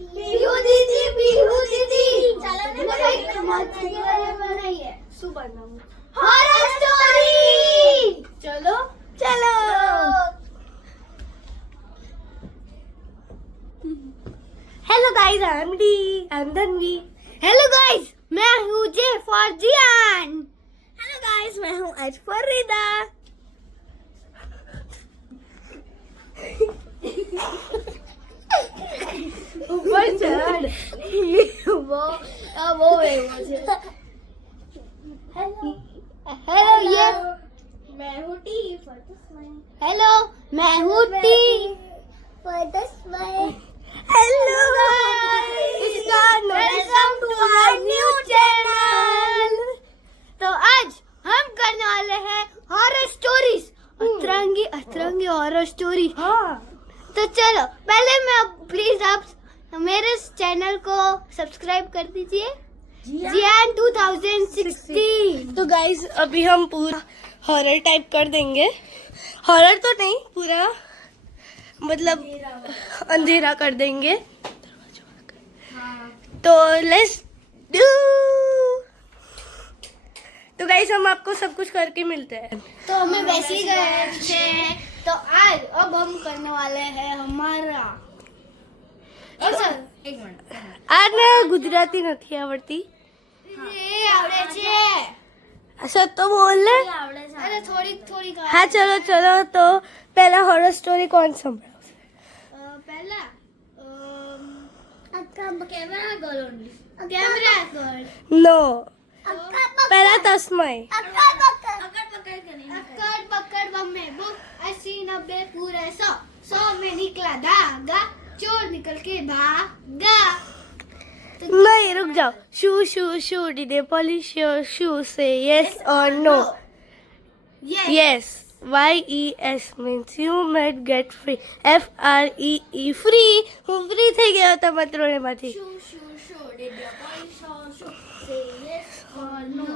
पीहू दीदी चलो ना बनाइए શું બનાવું હોરર સ્ટોરી ચલો hello guys I am Dhanvi hello guys मैं हूँ J for Jiyan hello guys मैं हूँ एच फॉर रिदा ऊपर चढ़ वो हेलो ये मैं हूँ T for the smile hello मैं हूँ T for the smile hello welcome to our new channel. तो आज हम करने वाले हैं हॉरर स्टोरीज अतरंगी हॉरर स्टोरी। तो चलो पहले मैं प्लीज आप मेरे चैनल को सब्सक्राइब कर दीजिए जियान 2016। तो गाइस अभी हम पूरा हॉरर टाइप कर देंगे, हॉरर तो नहीं पूरा मतलब अंधेरा कर देंगे। तो लेट्स डू। तो गाइस हम आपको सब कुछ करके मिलते हैं। तो हमें वैसे ही गए हैं। तो आज अब हम करने वाले हैं हमारा एक मिनट आज ने गुजराती नहीं आवड़ती आवड़े छे अच्छा तो बोल ले। अरे थोड़ी हाँ चलो तो पहला हॉरर स्टोरी कौन संभळावशे? पहला कैमरा गर्ल नो पहला तस्मय अक्कड़ पकड़ बम्मे बुक 80 90 पूरे 100 में निकला धागा चोर निकल के भागा। नहीं रुक जाओ। शू डिड दे पॉलिश योर शू से यस और no? Yes. YES means you might get free. FREE free. હું ફ્રી થઈ ગયો હતો મત્રોળેમાંથી. Shoo did you polish your shoe? Say yes or no?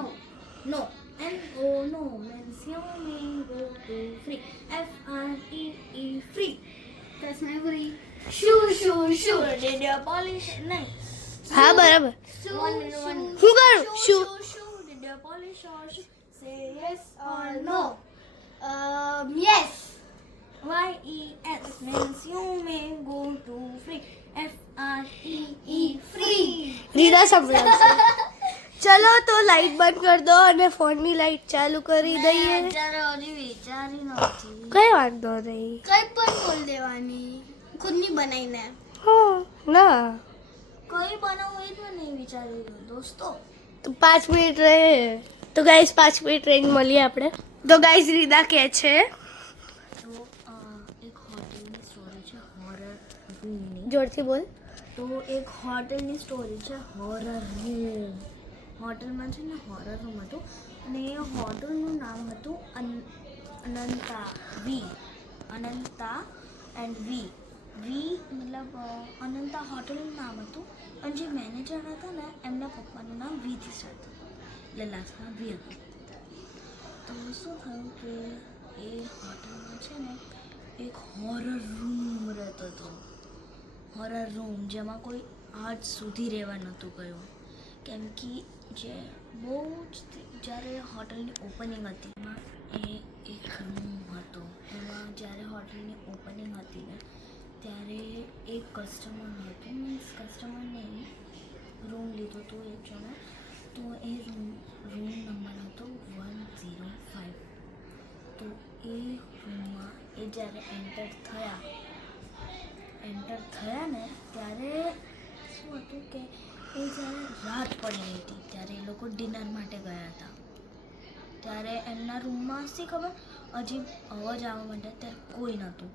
No. NO no means you may go to free. FREE free. That's my free. Shoo did you polish? नहीं. હા બરાબર. One. હું કરું? Shoo did you polish your shoe? Say yes or no? Yes. YES means you may go to free. FREE free. રીદા સંભળાવશે. ચલો તો light બંધ કરી દો અને ફોનની લાઈટ ચાલુ કરી દઈએ. વિચારી નથી કઈ વાંધો નહીં. કઈ પણ બોલ દેવાની ખુદની બનાવીને હા ના કઈ બનાવું એ જ નહીં વિચારી રહ્યો દોસ્તો। તો 5 મિનિટ રહે. તો ગાઈસ 5 મિનિટ રહીને મળીએ આપણે. તો ગાઈસ રીદા કહે છે તો એક હોટલની સ્ટોરી છે હોરર રૂમની। જોરથી બોલ. તો એક હોટલની સ્ટોરી છે હોરર રૂમ। હોટલમાં છે ને હોરર રૂમ હતું અને એ હોટલનું નામ હતું અનંતા એન્ડ વી મતલબ અનંતા હોટલનું નામ હતું અને જે મેનેજર હતા ને એમના પપ્પાનું નામ વીથી સ્ટાર્ટ થતું એટલે લાસ્ટમાં વી હતું। તો શું થયું કે એ હોટલમાં છે ને એક હોરર રૂમ રહેતો હતો। હોરર રૂમ જેમાં કોઈ આજ સુધી રહેવા નહોતું ગયું કેમ કે જે બહુ જ જ્યારે હોટલની ઓપનિંગ હતી એમાં એ એક રૂમ હતો એમાં જ્યારે હોટલની ઓપનિંગ હતી ને ત્યારે એક કસ્ટમર હતું મીન્સ કસ્ટમરને રૂમ લીધો હતો એક જણે તો એ રૂમ નંબર હતો 105। તો એ રૂમમાં એ જ્યારે એન્ટર થયા ને ત્યારે શું હતું કે એ જ્યારે રાત પડી રહી હતી ત્યારે એ લોકો ડિનર માટે ગયા હતા ત્યારે એમના રૂમમાં શી ખબર અજીબ અવાજ આવવા માંડ્યા ત્યારે કોઈ નહોતું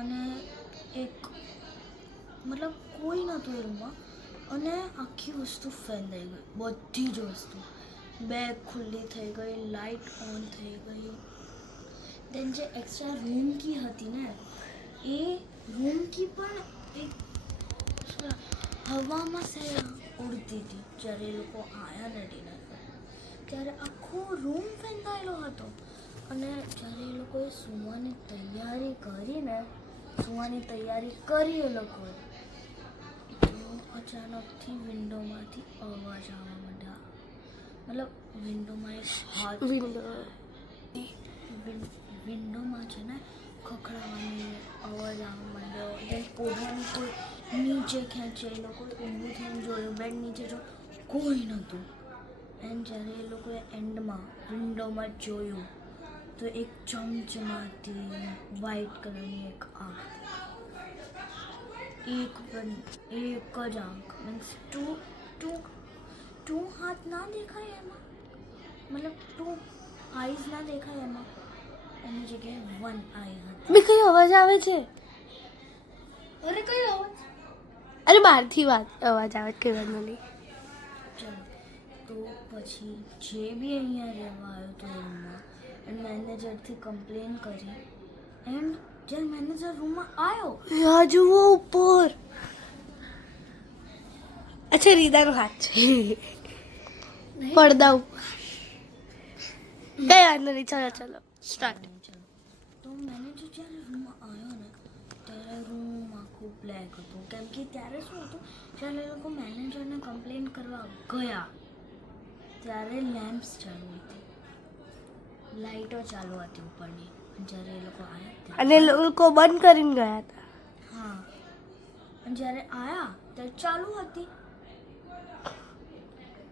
અને એક મતલબ કોઈ નહોતું એ રૂમમાં અને આખી વસ્તુ ફેલાઈ ગઈ બધી જ વસ્તુ બેગ ખુલ્લી થઈ ગઈ લાઇટ ઓન થઈ ગઈ દેન જે એક્સ્ટ્રા રૂમ કી હતી ને એ રૂમ કી પણ એક હવામાં ઉડતી હતી જ્યારે એ લોકો આવ્યા ને ડિનર ત્યારે આખો રૂમ ફેંકાયેલો હતો અને જ્યારે એ લોકોએ સૂવાની તૈયારી કરી એ લોકોએ તો અચાનકથી વિન્ડોમાંથી અવાજ આવવા માંડ્યા. મતલબ વિન્ડોમાં એક હાથ વિન્ડોમાં છે ને ખખડાવાની અવાજ આવવા માંડ્યો. દેન ઓઢવાનું કોઈ નીચે ખેંચે. એ લોકો ઊભું થઈને જોયું. બેડ નીચે જો કોઈ નહોતું. એન્ડ જ્યારે એ લોકોએ એન્ડમાં વિન્ડોમાં જોયું તો એક ચમચમાતી વ્હાઈટ કલરની એક આંખ. એક જ આંખ મીન્સ ટુ હાથ ના દેખાય એમાં. મતલબ ટુ આઈઝ ના દેખાય એમાં. એની જગ્યાએ વન આઈ હતી. બી કઈ અવાજ આવે છે? અરે કયો અવાજ? અરે બહારથી અવાજ આવે કઈ વાંધો નહીં. ચલો તો પછી જે બી અહીંયા રહેવા આવ્યો તો રૂમમાં એન્ડ મેનેજરથી કમ્પ્લેન કરી. એન્ડ જ્યારે મેનેજર રૂમમાં આવ્યો યા જુઓ ઉપર. અચ્છા રીદાનો હાથ છે પડદા ઉપર. કઈ વાંધો નહીં. ચલો ચલો સ્ટાર્ટ. ચલો તો મેનેજર જ્યારે રૂમમાં આવ્યો ને ત્યારે રૂમ આખું બ્લેક હતું. કેમ કે ત્યારે શું હતું, જ્યારે એ લોકો મેનેજરને કમ્પ્લેન કરવા ગયા ત્યારે લેમ્પ્સ ચાલુ હતી, લાઇટો ચાલુ હતી ઉપરની. જ્યારે એ લોકો આવ્યા અને લોકો બંધ કરીને ગયા હતા. હા, અને જ્યારે આવ્યા ત્યારે ચાલુ હતી.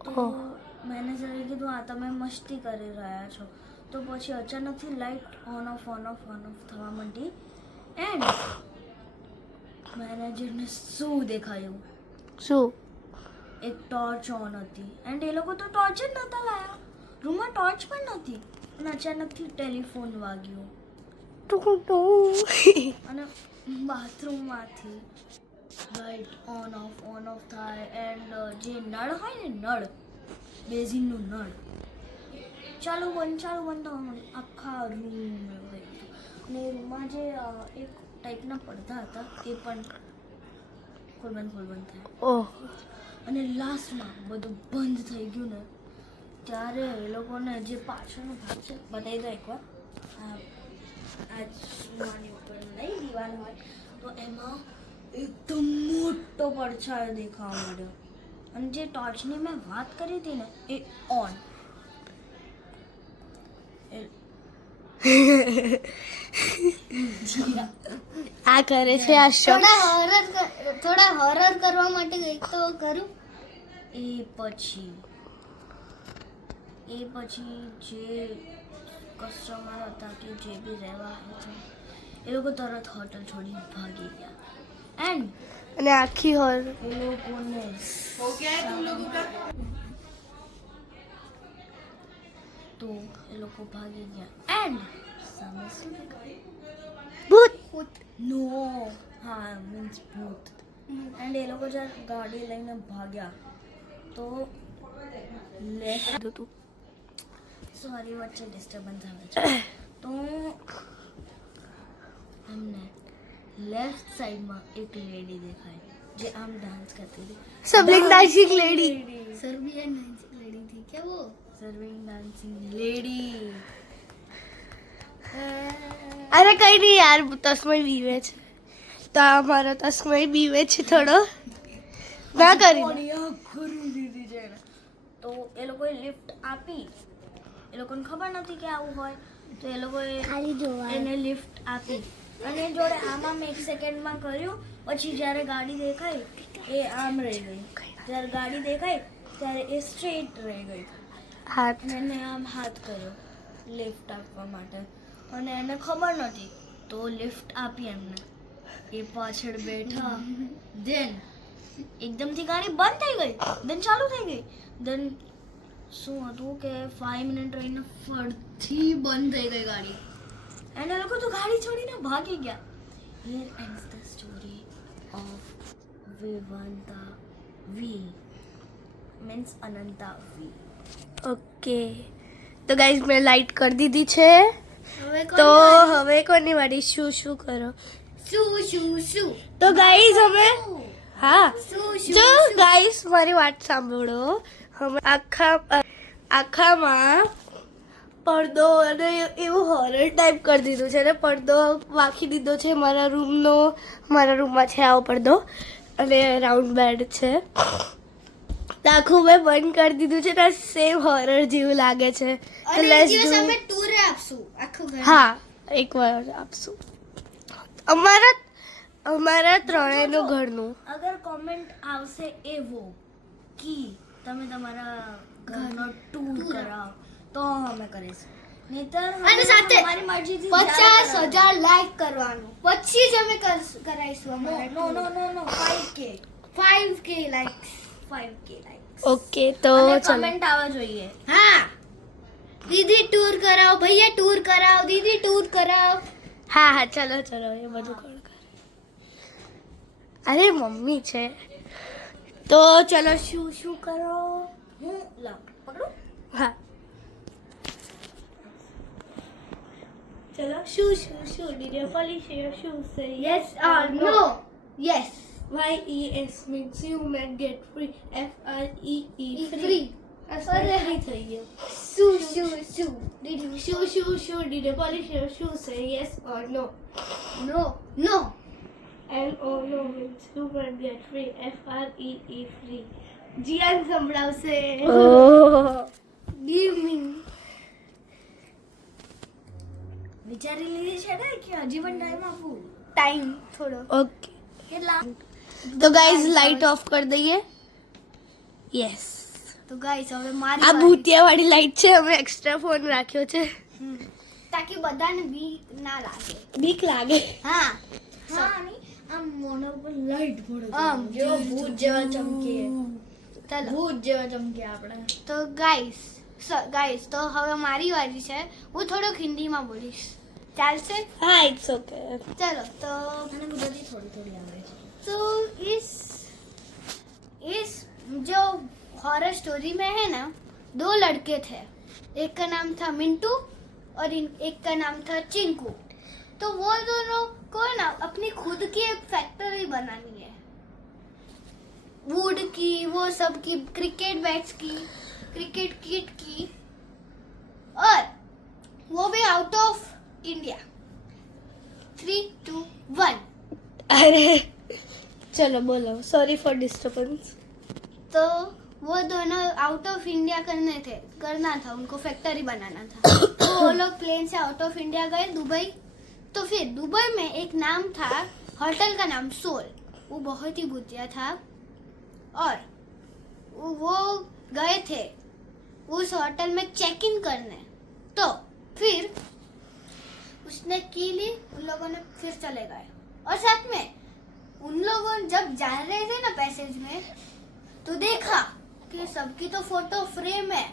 તો મેનેજરે કીધું આ તમે મસ્તી કરી રહ્યા છો. તો પછી અચાનકથી લાઇટ ઓન ઓફ થવા માંડી. એન્ડ મેનેજરને શું દેખાયું? શું? એક ટોર્ચ ઓન હતી. એન્ડ એ લોકો તો ટોર્ચ જ નહોતા લાયા. રૂમમાં ટોર્ચ પણ નહોતી. અને અચાનકથી ટેલિફોન વાગ્યું અને બાથરૂમમાંથી લાઇટ ઓન ઓફ થાય. એન્ડ જે નળ હોય ને, નળ બેઝિનનું નળ ચાલુ બંધ થવા માંડ્યું. આખા રૂમ અને એ રૂમમાં જે એક ટાઈપના પડદા હતા એ પણ ખોલ બંધ થાય. ઓહ. અને લાસ્ટમાં બધું બંધ થઈ ગયું ને ત્યારે એ લોકોને જે પાછળનો ભાગ છે બતાવી દો એકવાર. આ ચૂમાની ઉપર નહીં દીવાલ હોય તો એમાં એકદમ મોટો પડછાયો દેખાવા માંડ્યો. અને જે ટોર્ચની મેં વાત કરી હતી ને એ ઓન. આ કરે છે આ શો. થોડા હોરર કરવા માટે કંઈક તો કરું. એ પછી જે કસ્ટમર હતા કે જે બી રહેવા હતા એ લોકો તરત હોટલ છોડીને ભાગી ગયા. એન્ડ અને આખી હોર એ લોકોને તો એ લોકો ભાગી ગયા. એન્ડ સામે શું દેખાયું? ભૂત. નો, હા મીન્સ ભૂત. એન્ડ એ લોકો જ્યારે ગાડી લઈને ભાગ્યા તો લેફ્ટ હતું. સોરી વચ્ચે ડિસ્ટર્બન્સ આવે છે. તો અમને લેફ્ટ સાઈડમાં એક લેડી દેખાય જે આમ ડાન્સ કરતી હતી. સબલિંગ ડાન્સિંગ લેડી. सर्बियन लड़ी थी क्या वो? Serving dancing lady. અરે કઈ નહીં યાર, તસ્મય બીવે છે તો અમારો તસ્મય બીવે છે થોડો. ના કરી દે. ખોરી દીધી છે એને. તો એ લોકોએ લિફ્ટ આપી. એ લોકોને ખબર નથી કે આવું હોય તો એ લોકોએ એને લિફ્ટ આપી. અને જોડે આમ એક સેકન્ડમાં કર્યું. પછી જ્યારે ગાડી દેખાઈ એ આમ રહી ગઈ. જ્યારે ગાડી દેખાઈ ત્યારે એ સ્ટ્રેટ રહી ગઈ. હાથ. અને એને આમ હાથ કર્યો લિફ્ટ આપવા માટે. અને એને ખબર નહોતી તો લિફ્ટ આપી એમને. એ પાછળ બેઠા. દેન એકદમથી ગાડી બંધ થઈ ગઈ. દેન ચાલુ થઈ ગઈ. દેન શું હતું કે 5 મિનિટ રહીને ફરથી બંધ થઈ ગઈ ગાડી. અને એ લોકો તો ગાડી છોડીને ભાગી ગયા. Here ends the story of Vivanta V. Means Ananta V. Okay તો ગાઈઝ મેં લાઈટ કરી દીધી છે. તો હવે કોની વાળી? શું કરો? શું તો ગાઈઝ અમે હા શું જો ગાઈઝ મારી વાત સાંભળો. અમે આખામાં પડદો અને એવું હોરર ટાઈપ કરી દીધું છે ને. પડદો વાંખી દીધો છે મારા રૂમનો. મારા રૂમમાં છે આવો પડદો. અને રાઉન્ડ બેડ છે. તો આખું મેં બંધ કરી દીધું છે ને સેમ હોરર જેવું લાગે છે. તો અને એક let's દિવસ do- અમે ટૂર આપશું આખું ઘર. હા એકવાર આપશું અમારા ત્રણેયનું ઘરનું. અગર કોમેન્ટ આવશે એવો કે તમે તમારા ઘરનો ટૂર કરાવો તો અમે કરીશું. નહીંતર અને સાથે અમારી મરજીથી 50,000 લાઈક કરવાનું પછી જ અમે કરાઈશું અમારા નો નો નો નો 5k 5k likes. 5k likes. Okay તો અને ચલો. કમેન્ટ આવવા જોઈએ. હા દીદી ટૂર કરાવો, ભૈયા ટૂર કરાવો, દીદી ટૂર કરાવો. હા હા ચલો ચલો એ બધું કોણ કરે? અરે મમ્મી છે. તો ચલો શું શું કરો? હું લાવ પકડો. હા ચલો શું શું શું did you polish your shoes? સે Yes or no? Yes. YES means you may get free. FREE Free. free. અરે free થઈ ગયો. Shoe. Did you શું did you polish your shoes? સે yes or no? No. No means you may get free. FREE free. જીયાન સંભળાવશે. Give me. વિચારી લીધી છે ને કે હજી પણ ટાઈમ આપું? Time થોડો. ઓકે કેટલા? તો ગાઈઝ લાઈટ ઓફ કરી દઈએ. યસ તો ગાઈસ હવે મારી આ ભૂતિયાવાળી લાઈટ છે. અમે એક્સ્ટ્રા ફોન રાખ્યો છે તાકી બધાને બીક ના લાગે. બીક લાગે. હા હા ની આમ મોઢા ઉપર લાઈટ પડે આમ જો ભૂત જેવા ચમકીએ. ચાલો ભૂત જેવા ચમકીએ આપણે. તો ગાઈસ તો હવે મારી વારી છે. હું થોડુંક હિન્દીમાં બોલીશ, ચાલશે? હા ઇટ્સ ઓકે. चलो तो મને ગુજરાતી થોડી આવડે છે. तो इस जो हॉरर स्टोरी में है ना, 2 लड़के थे. एक का नाम था मिंटू और एक का नाम था चिंकू. तो वो दोनों को ना अपनी खुद की एक फैक्ट्री बनानी है, वुड की, वो सब की, क्रिकेट बैट्स की, क्रिकेट किट की, और वो भी आउट ऑफ इंडिया. 3, 2, 1. अरे चलो बोलो. Sorry for disturbance. तो वो दोनों आउट ऑफ इंडिया करना था, उनको फैक्ट्री बनाना था. तो वो लोग प्लेन से आउट ऑफ इंडिया गए दुबई. तो फिर दुबई में एक नाम था, होटल का नाम सोल. वो बहुत ही भूतिया था. और वो गए थे उस होटल में चेक इन करने. तो फिर उसने की ली, उन लोगों ने फिर चले गए. और साथ में उन लोगों जब जा रहे थे ना पैसेज में, तो देखा कि सबकी तो फोटो फ्रेम है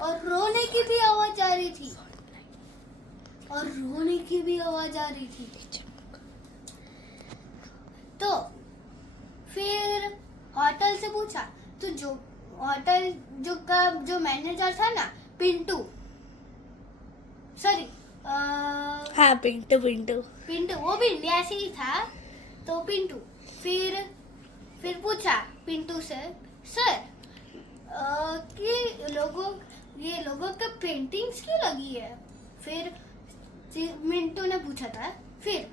और रोने की भी आवाज आ रही थी. तो फिर होटल से पूछा, तो जो होटल का जो मैनेजर था ना, पिंटू, सॉरी हाँ पिंटू पिंटू, वो भी इंडिया से ही था. तो पिंटू फिर पूछा पिंटू से, सर कि ये लोगों के पेंटिंग्स क्यों लगी है? फिर मिंटू ने पूछा था. फिर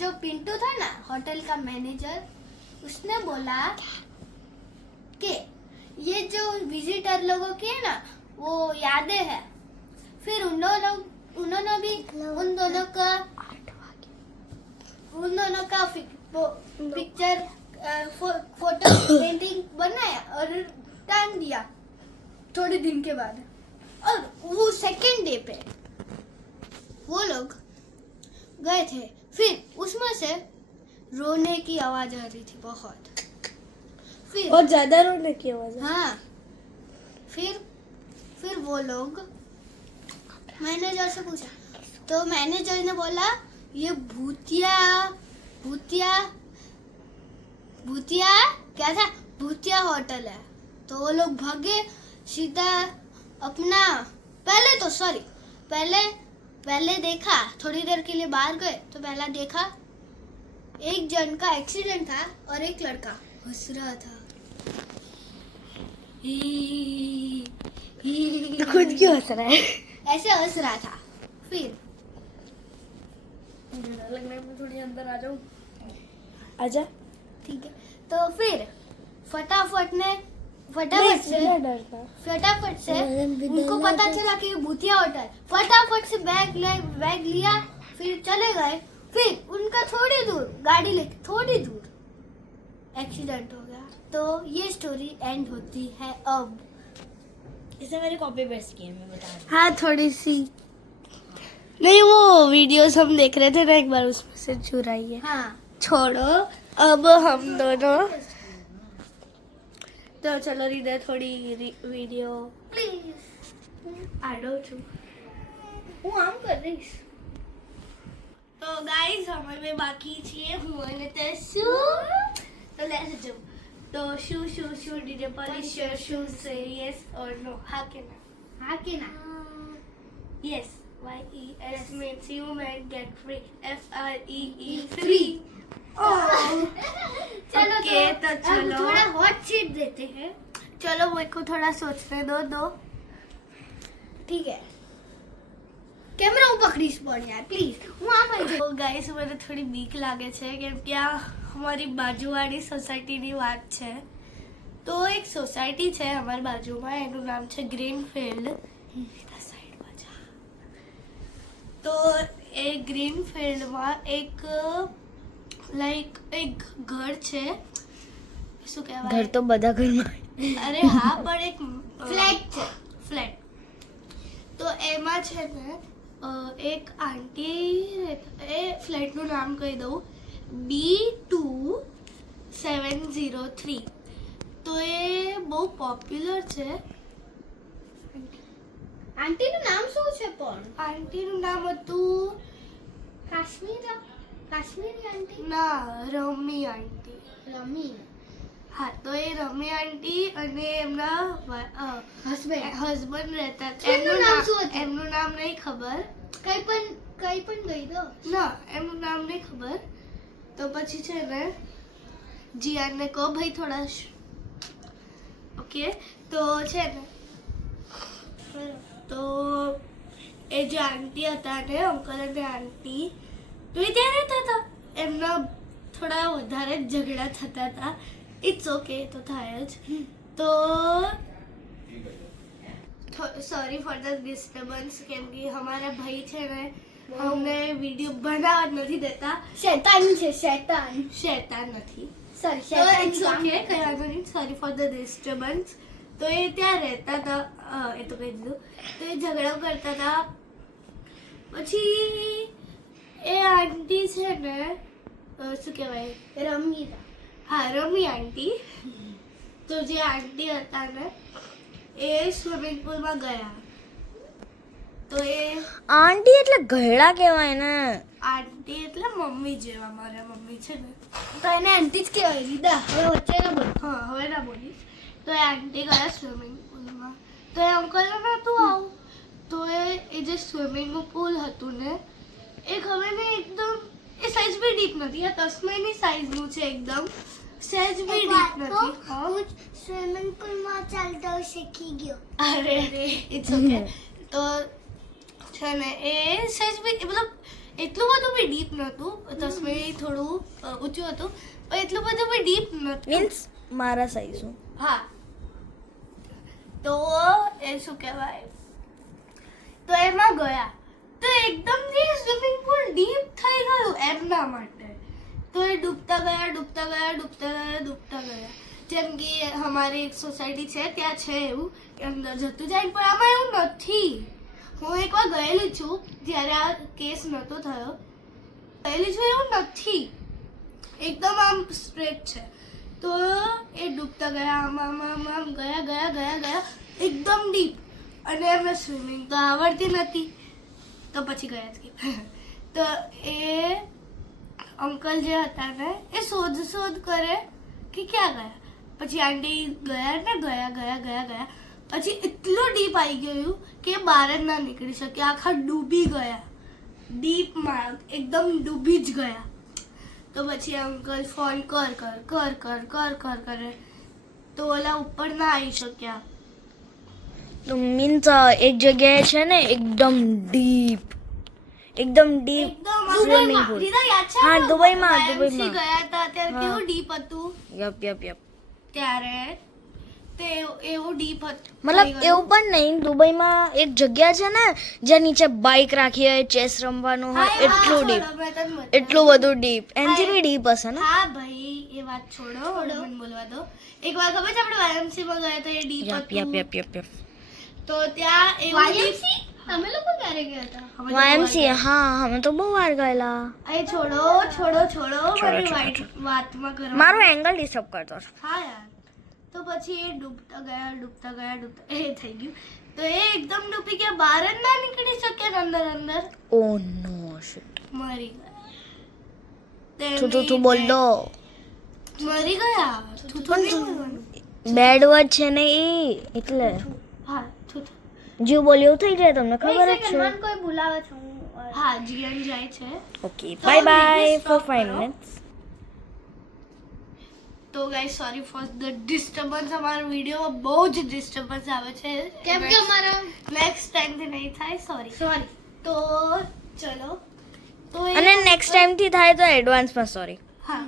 जो पिंटू था ना, होटल का मैनेजर, उसने बोला कि ये जो विजिटर लोगों की है ना, वो यादें हैं. फिर उन्होंने भी उन दोनों का पिक्चर फोटो पेंटिंग बनाया और टांग दिया थोड़े दिन के बाद. और वो सेकेंड डे पे वो लोग गए थे. फिर उसमें से रोने की आवाज आ रही थी बहुत. फिर और ज्यादा रोने की आवाज. हाँ, फिर वो लोग मैनेजर से पूछा. तो मैनेजर ने बोला, ये भूतिया क्या था, भूतिया होटल है. तो वो लोग भागे सीधा अपना. पहले देखा, थोड़ी देर के लिए बाहर गए तो पहला देखा एक जन का एक्सीडेंट था और एक लड़का हंस रहा था. तो खुद क्यों हंस रहा है? ऐसे हंस रहा था. फिर मुझे डर लग रहा है, मैं थोड़ी अंदर आ जाऊं. आजा ठीक है तो फिर फटाफट से उनको पता चला कि ये भूतिया होटल, फटाफट से बैग लिया, फिर चले गए। फिर उनका थोड़ी दूर गाड़ी लेके थोड़ी दूर एक्सीडेंट हो गया। तो ये स्टोरी एंड होती है अब। इसे मेरी कॉपी पेस्ट की है, मैं बता रही हूँ। हाँ थोड़ी सी नहीं, वो वीडियोस हम देख रहे थे ना एक बार, उसमें से चुराई है। हाँ छोड़ो, अब हम दोनों तो चलो रीडर थोड़ी वीडियो प्लीज आडो છું હું આમ કરીશ। તો ગાઈઝ અમે બાકી છીએ હું અને તસુ, તો લેટ્સ જો તો શું ડીડ પોલિશ શું સે યસ ઓર નો, હા કે ના? હા કે ના? Yes, YES means you might get free, FREE free। चलो Okay, तो अब चलो। थोड़ा हॉट सीट देते हैं। चलो मेरे को थोड़ा सोचने दो। ठीक है, કેમેરા હું પકડીશ પણ યાર પ્લીઝ, હું આમ આવી તો ગાઈસ મને થોડી બીક લાગે છે કેમ કે આ અમારી બાજુવાળી સોસાયટીની વાત છે। તો એક સોસાયટી છે અમારી બાજુમાં, એનું નામ છે ગ્રીનફિલ્ડ। સાઈડમાં જા। તો એ ગ્રીનફિલ્ડમાં એક લાઈક એક ઘર છે, શું કહેવાય? ઘર તો બધા ઘરમાં અરે હા પણ એક ફ્લેટ છે। ફ્લેટ। તો એમાં છે ને એક આંટી એ ફ્લેટનું નામ કહી દઉં, B2703। તો એ બહુ પોપ્યુલર છે। આંટીનું નામ શું છે પણ? આંટીનું નામ હતું કાશ્મીરી આંટી? ના, રમી આંટી। રમી હા, તો એ રમી આંટી અને એમના હસબન્ડ રહેતા હતા। એમનું નામ શું હતું? એમનું નામ નહીં ખબર, કઈ પણ કહી દો। ના એમનું નામ નહીં ખબર। તો પછી છે ને જીયાનને કહો ભાઈ થોડા ઓકે। તો છે ને તો એ જે આંટી હતા ને અંકલ અને આંટી, તો એ ત્યાં રહેતા હતા। એમના થોડા વધારે જ ઝઘડા થતા હતા। ઇટ્સ ઓકે, તો થાય જ। તો सॉरी फॉर द डिस्टर्बेंस કેમ કે हमारा भाई છે ને અમને વિડિયો બનાવવા જ નથી દેતા। શૈતાન છે, શૈતાન નથી। સોરી તો ઇટ્સ ઓકે, કઈ વાંધો નહીં, સોરી ફોર ધ ડિસ્ટર્બન્સ। તો એ ત્યાં રહેતા હતા, એ તો કહી દીધું। તો એ ઝઘડા કરતા હતા। પછી એ આંટી છે ને શું કહેવાય, રમી હા રમી આંટી। તો જે આંટી હતા ને એ સ્વિમિંગ પુલમાં ગયા। તો એ આંટી એટલે ઘરડા કહેવાય ને। આંટી એટલે મમ્મી જેવા, મારા મમ્મી છે ને। તો એને આંટી જ કહેવાય દીદા, હવે વચ્ચે ના બોલ। હા હવે ના બોલીશ। તો એ આંટી ગયા સ્વિમિંગ પુલમાં। તો એ અંકલને નહોતું આવું। તો એ જે સ્વિમિંગ પુલ હતું ને એ ખબર નહીં એકદમ એ સાઈઝ બી ડીપ નથી, આ તસ્માઈની સાઈઝનું છે એકદમ, સહેજ બી ડીપ નથી। હા સ્વિમિંગ પુલમાં ચાલતો શીખી ગયો। અરે ઇટ્સ ઓકે। તો છે ને એ સહેજ બી મતલબ એટલું બધું બી ડીપ નહોતું, તસ્માઈ થોડું ઊંચું હતું પણ એટલું બધું બી ડીપ નહોતું, મીન્સ મારા સાઈઝનું। હા। તો એ શું કહેવાય, તો એમાં ગયા તો એકદમ જે સ્વિમિંગ પુલ ડીપ થઈ ગયું એમના માટે। તો એ ડૂબતા ગયા। જેમ કે અમારી એક સોસાયટી છે ત્યાં છે એવું કે અંદર જતું જાય, પણ આમાં એવું નથી। હું એકવાર ગયેલી છું જ્યારે આ કેસ નહોતો થયો, ગયેલી છું, એવું નથી, એકદમ આમ સ્ટ્રેટ છે। તો એ ડૂબતા ગયા, આમ ગયા એકદમ ડીપ, અને એમને સ્વિમિંગ તો આવડતી નથી તો પછી ગયા જ કે। તો એ અંકલ જે હતા ને એ શોધ કરે કે ક્યાં ગયા। પછી આંટી ગયા ને ગયા પછી એટલું ડીપ આવી ગયું કે બહાર જ ના નીકળી શક્યા, આખા ડૂબી ગયા ડીપમાં, એકદમ ડૂબી જ ગયા। તો પછી અંકલ ફોન કર કરે તો ઓલા ઉપર ના આવી શક્યા। તો મીન્સ એક જગ્યાએ છે ને એકદમ ડીપ એકદમ ડીપ એકદમ સ્વિમિંગ પુલ. રીના યાદ છે હા, આપણે દુબઈમાં, YMCA દુબઈમાં. ગયા હતા ત્યારે હા. કેવું ડીપ હતું યપ યપ યપ. ત્યારે તે એવું ડીપ હતું મતલબ એવું પણ નહીં, દુબઈમાં એક જગ્યા છે ને જ્યાં નીચે બાઇક રાખી હોય, ચેસ રમવાનું હોય, એટલું ડીપ, એટલું બધું ડીપ. એનથી બી ડીપ હશે ને? હા ભાઈ એ વાત છોડો મને બોલવા દો. એક વાર ખબર છે આપણે YMCA માં ગયા હતા એ ડીપ યપ યપ હતું યપ યપ યપ. તો ત્યાં એવું YMCA તમે લોકો ક્યારે ગયા હતા YMCA, હા, અમે તો બહુ વાર ગયેલા. એ છોડો મારી વાતમાં કરો મારો એંગલ ડિસ્ટર્બ કરતો છે. હા યાર તો પછી એ ડૂબતા ગયા એ થઈ ગયું તો એ એકદમ ડૂબી ગયા, બહાર જ ના નીકળી શક્યા અંદર અંદર ઓ નો શિટ. મરી ગયા. તું બોલ દો. મરી ગયા થૂથુ નહીં બોલવાનું. બેડ વર્ડ છે ને એ, એટલે હા થૂથુ. જે બોલ્યું થઈ જાય, તમને ખબર જ છે. કોઈ બોલાવે છે હા જીયન જાય છે okay, bye bye for 5 minutes. તો guys sorry for the disturbance. અમારા વિડીયોમાં બહુ જ ડિસ્ટર્બન્સ આવે છે કેમ કે અમારા નેક્સ્ટ ટાઈમથી નહીં થાય. સોરી તો ચલો તો અને નેક્સ્ટ ટાઈમ થી થાય તો એડવાન્સમાં સોરી. હા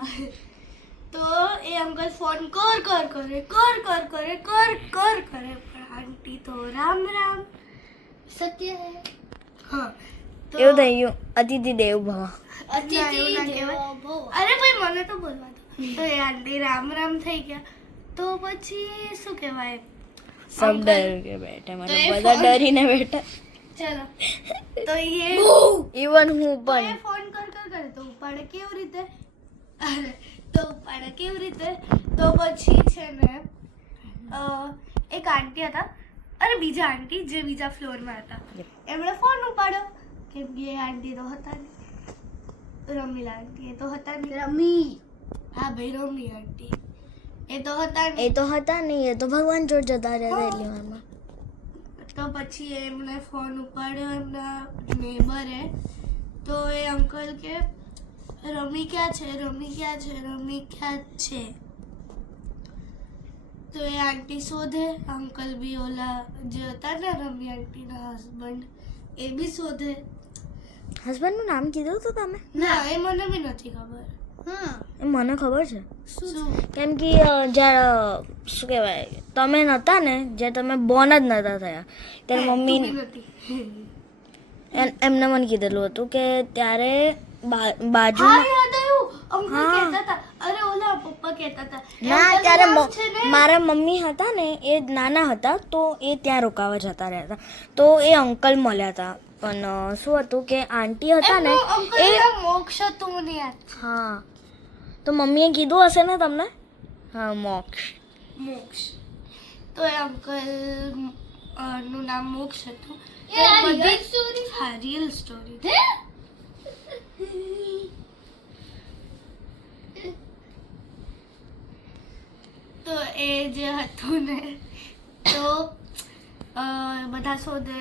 તો એ અંકલ ફોન કરે પણ આંટી તો રામ રામ સત્ય હે. હા તો એવું થઈ ગયું, અતિથિ દેવ ભવ. અતિથિ દેવો ભવ. અરે ભાઈ મને તો બોલવા દો. તો એ આંટી રામ રામ થઈ ગયા તો પછી શું કહેવાય સબ ડર કે બેઠા, મતલબ બધા ડરીને બેઠા. ચલો તો એ ઇવન હું તો એ પણ. ફોન કરે તો ઉપાડે કેવી રીતે તો પછી છે ને એક આંટી હતા, અરે બીજા આંટી જે બીજા ફ્લોરમાં હતા એમણે ફોન ઉપાડ્યો કેમ કે એ આંટી તો હતા નહીં, રમીલા આંટી એ તો હતા નહીં. રમી હા ભાઈ રમી આંટી એ તો હતા નહીં. એ તો હતા નહીં, એ તો ભગવાન જોડ જતા રહ્યા એટલી વારમાં. તો પછી એમને ફોન ઉપાડ્યો એમના નેબરે. તો એ અંકલ કે રમી ક્યાં છે. તો એ આંટી શોધે, અંકલ બી ઓલા જે હતા ને રમી આંટીના હસબન્ડ એ બી શોધે. હસબન્ડ નું નામ કીધું હતું તમે? ના એ મને બી નથી ખબર. એ મને ખબર છે, શું કેમ કે જ્યારે શું કહેવાય તમે નહોતા ને, જ્યારે તમે બોર્ન જ નહોતા થયા ત્યારે મમ્મી નથી. એમને મને કીધેલું હતું કે ત્યારે હા બાજુમાં. યાદ આવ્યું અંકલ હા. કહેતા હતા, અરે ઓલા પપ્પા કહેતા હતા એ ના, અંકલનું ત્યારે નામ છે ને મારા મમ્મી હતા ને એ નાના હતા તો એ ત્યાં રોકાવા જતા રહ્યા હતા, તો એ અંકલ મળ્યા હતા. પણ શું હતું કે આંટી હતા ને એમનું અંકલનું નામ મોક્ષ હતું મને યાદ. હા, તો મમ્મીએ કીધું હશે ને તમને. હા, મોક્ષ. તો એ અંકલ નું નામ મોક્ષ હતું. હા રિયલ સ્ટોરી. તો એ જે હતું ને તો બધા શોધે,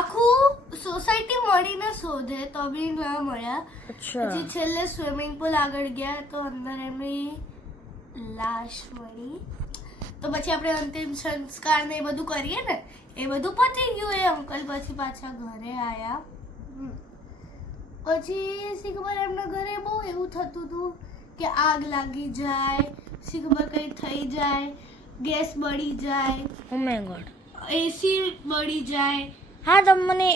આખું સોસાયટી મળીને શોધે તો બી ના મળ્યા. અચ્છા. પછી છેલ્લે સ્વિમિંગ પુલ આગળ ગયા તો અંદર એમની લાશ મળી. તો પછી આપણે અંતિમ સંસ્કાર ને એ બધું કરીએ ને એ બધું પતી ગયું. એ અંકલ પછી પાછા ઘરે આવ્યા. પછી શી ખબર એમના ઘરે બહુ એવું થતું હતું કે આગ લાગી જાય, શી ખબર કંઈ થઈ જાય, ગેસ બળી જાય, ઓ માય ગોડ. એસી બળી જાય. હા, તમે મને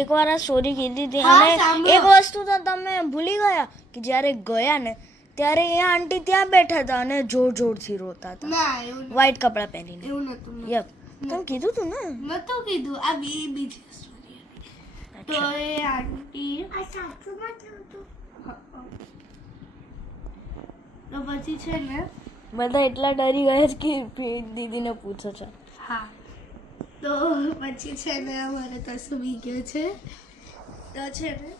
એકવાર આ સ્ટોરી કીધી હતી હા, અને સાંભળો. એક વસ્તુ તો તમે ભૂલી ગયા કે જ્યારે ગયા ને ત્યારે એ આંટી ત્યાં બેઠા હતા અને જોરથી રોતા હતા, ના એવું વ્હાઈટ કપડાં પહેરીને. એવું નતું. યપ, તમે કીધું તું ને. નતું કીધું, આ બીજી સ્ટોરી હતી. તો એ આંટી તો પછી છે ને બધા એટલા ડરી ગયા છે કે દીદીને પૂછો છો. હા તો પછી છે ને અમારે તો સુઈ ગયો છે. તો છે ને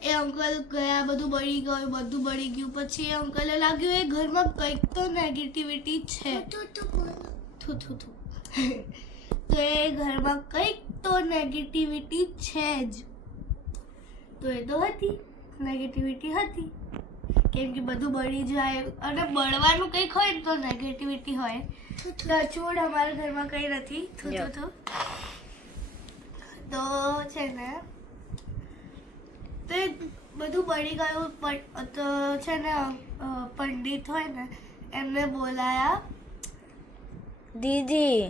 એ અંકલ ગયા, બધું બળી ગયું. પછી એ અંકલે લાગ્યું એ ઘરમાં કંઈક તો નેગેટિવિટી છે. થુ તો એ ઘરમાં કંઈક તો નેગેટિવિટી છે જ. તો એ તો હતી, નેગેટિવિટી હતી કેમ કે બધું બળી જાય અને બળવાનું કંઈક હોય ને તો નેગેટિવિટી હોય. ટચવુડ અમારા ઘરમાં કંઈ નથી. તો છે ને તે બધું બળી ગયું તો છે ને પંડિત હોય ને એમને બોલાયા. દીદી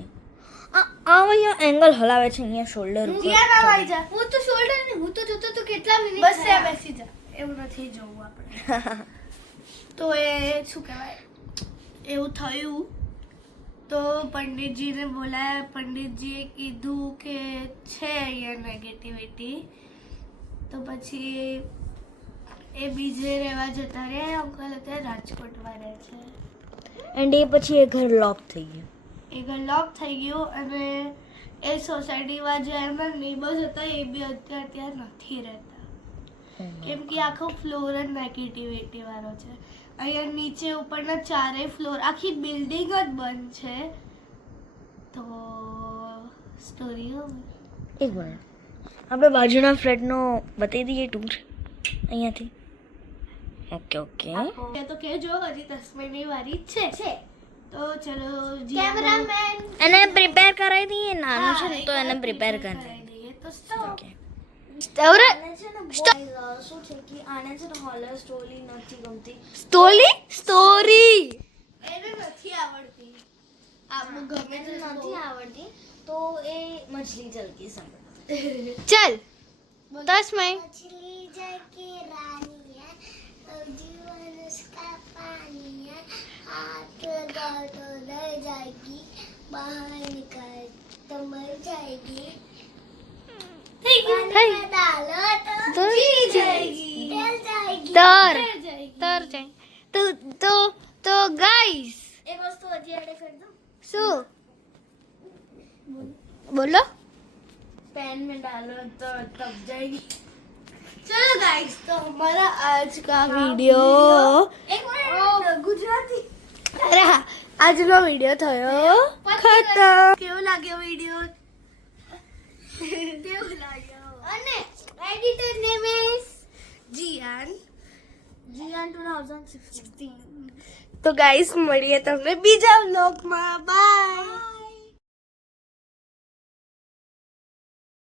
આ અહીંયા એંગલ હલાવે છે, અહીંયા શોલ્ડર જીયા ના આવી જા. હું તો શોલ્ડર ને હું તો જોતો તો કેટલા મિનિટ બસ ત્યાં બેસી જા, એવું નથી જોવું આપણે. તો એ શું કહેવાય, એવું થયું તો પંડિતજીને બોલાયા. પંડિતજીએ કીધું કે છે અહીંયા નેગેટિવિટી. તો પછી એ બીજે રહેવા જતા રહ્યા. અંકલ અત્યારે રાજકોટમાં રહે છે. એન્ડ એ પછી એ ઘર લોક થઈ ગયું. એ ઘર લોક થઈ ગયું અને એ સોસાયટીમાં જે એમના નેબર્સ હતા એ બી અત્યારે ત્યાં નથી રહેતા, કેમ કે આખો ફ્લોર જ નેગેટિવિટી વાળો છે. અહીંયા નીચે ઉપરના ચારેય ફ્લોર આખી બિલ્ડિંગ જ બંધ છે. તો સ્ટોરી એક મિનિટ, આપણે બાજુના ફ્લેટનો બતાવી દઈએ ટૂર અહીંયાથી. ઓકે તો કેજો હજી 10 મિનિટની વારી જ છે. તો ચલો કેમેરામેન એને પ્રિપેર કરાવી દઈએ. નાનું છે ને તો એને પ્રિપેર કરાવી દઈએ. તો stop. આને છે ને boys, શું છે કે આને છે ને હોરર સ્ટોરી નથી ગમતી. સ્ટોરી એને નથી આવડતી. આપણું ગમે એને નથી આવડતી તો એ મછલી ચલકી સાંભળે. ચલ 10 મિનિટ मछली जल की रानी है जीवन उसका पानी है हाथ लगाओ तो डर जाएगी बाहर निकाल तो मर जाएगी पानी में डालो तो जी जाएगी डर जाएगी તર જાય તો ગાઈસ એક વસ્તુ હજી એડ કરી દો. શું બોલો पेन में डालो तो तब जाएगी. चलो गाइस, तो हमारा आज का वीडियो एक मिनट, गुजराती. अरे हाँ, આજનો વિડિયો થયો ખતમ. કેવો લાગ્યો વિડિયો? કેવો લાગ્યો? અને એડિટર નેમ ઇઝ જીયાન. Jian 2016. તો ગાઈસ મળીએ તમને બીજા વ્લોગમાં. બાય.